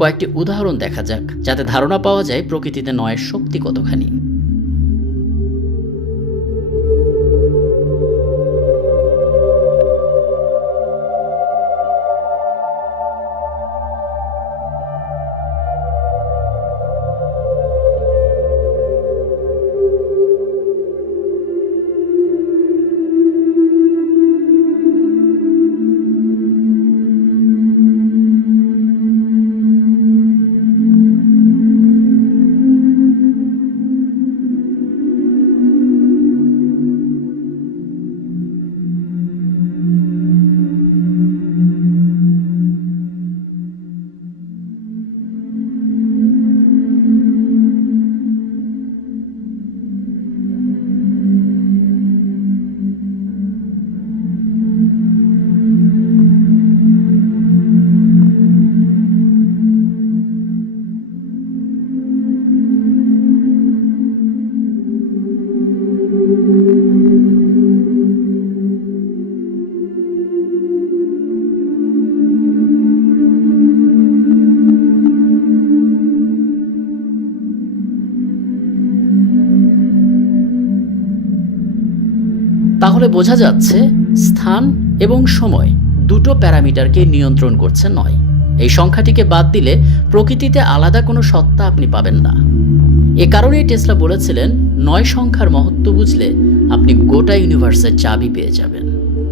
কয়েকটি উদাহরণ দেখা যাক, যাতে ধারণা পাওয়া যায় প্রকৃতিতে নয়ের শক্তি কতখানি। তাহলে বোঝা যাচ্ছে স্থান এবং সময় দুটো প্যারামিটারকে নিয়ন্ত্রণ করছে নয়। এই সংখ্যাটিকে বাদ দিলে প্রকৃতিতে আলাদা কোনো সত্তা আপনি পাবেন না। এ কারণেই টেসলা বলেছিলেন, 9 সংখ্যার মহত্ব বুঝলে আপনি গোটা ইউনিভার্সের চাবি পেয়ে যাবেন।